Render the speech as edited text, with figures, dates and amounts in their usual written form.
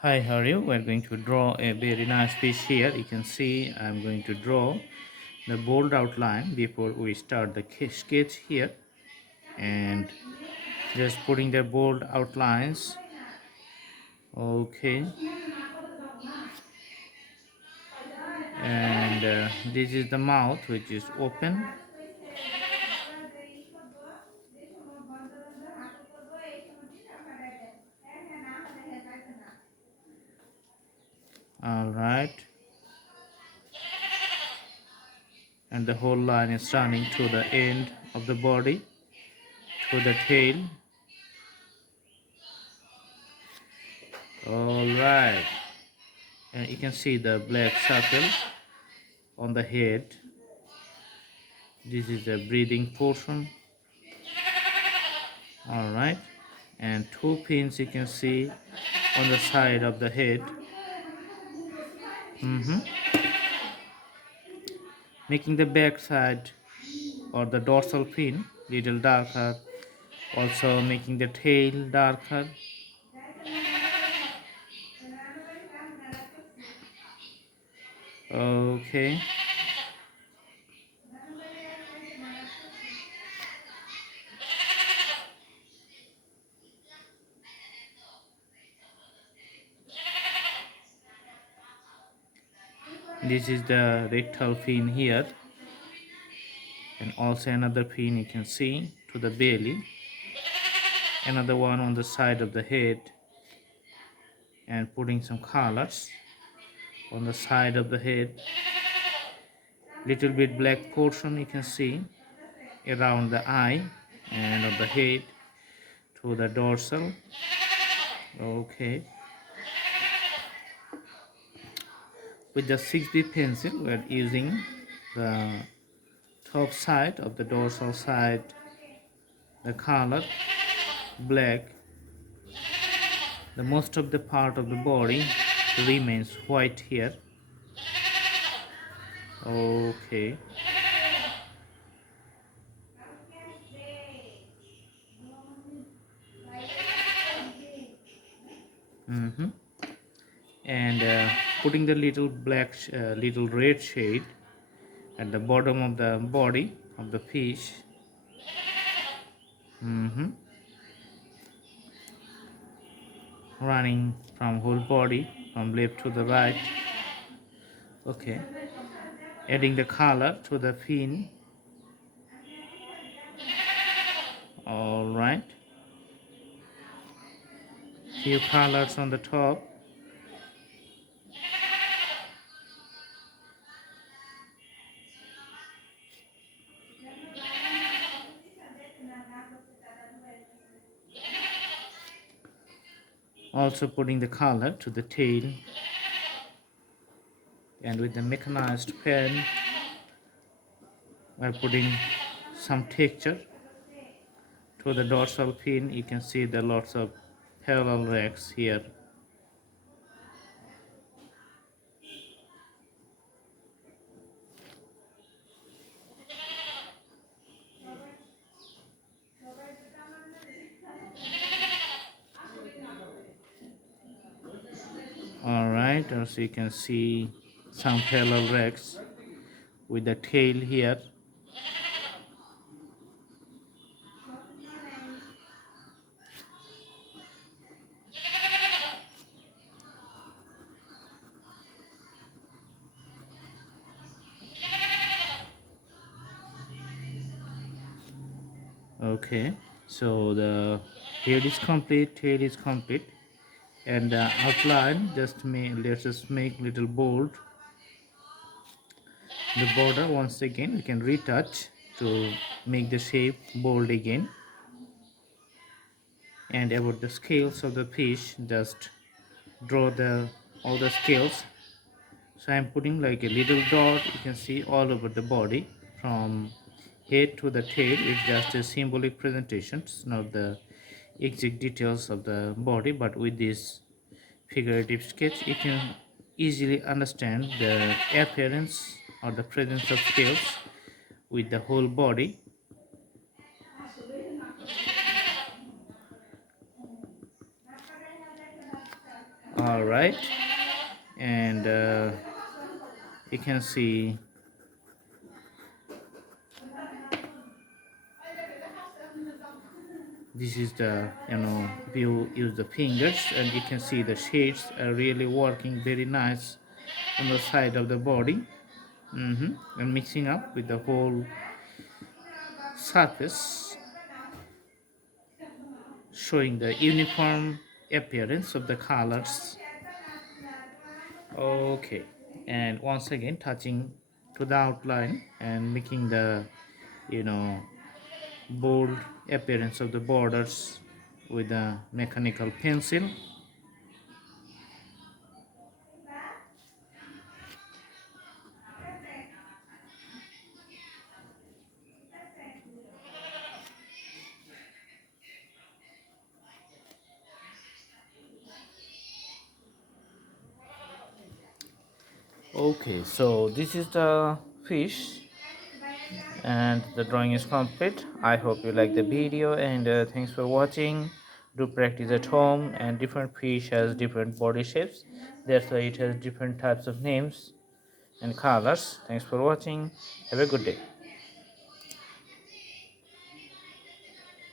Hi, how are you? We're going to draw a very nice fish here. You can see I'm going to draw the bold outline before we start the sketch here, and just putting the bold outlines. Okay, and this is the mouth which is open. All right, and the whole line is running to the end of the body, to the tail. All right, and you can see the black circle on the head. This is the breathing portion. All right, and two pins you can see on the side of the head. Making the back side or the dorsal pin little darker, also making the tail darker. Okay, this is the rectal fin here, and also another pin you can see to the belly, another one on the side of the head, and putting some colors on the side of the head. Little bit black portion you can see around the eye and of the head to the dorsal. Okay, with the 6B pencil we're using the top side of the dorsal side, the color black. The most of the part of the body remains white here. Okay, and putting the little black little red shade at the bottom of the body of the fish. Running from whole body from left to the right. Okay, adding the color to the fin. All right, few colors on the top. Also putting the color to the tail, and with the mechanized pen we're putting some texture to the dorsal fin. You can see the lots of parallel racks here. All right, also you can see some parallel racks with the tail here. Okay, so the head is complete, tail is complete, and the outline let's just make little bold the border. Once again we can retouch to make the shape bold again. And about the scales of the fish, just draw the all the scales. So I'm putting like a little dot, you can see all over the body from head to the tail. It's just a symbolic presentation, it's not the exact details of the body, but with this figurative sketch you can easily understand the appearance or the presence of scales with the whole body. All right, and you can see this is the, if you use the fingers, and you can see the shades are really working very nice on the side of the body. And mixing up with the whole surface, showing the uniform appearance of the colors. Okay, and once again touching to the outline and making the, you know bold appearance of the borders with a mechanical pencil. Okay, so this is the fish and the drawing is complete. I hope you like the video, and thanks for watching. Do practice at home, and different fish has different body shapes, that's why it has different types of names and colors. Thanks for watching. Have a good day.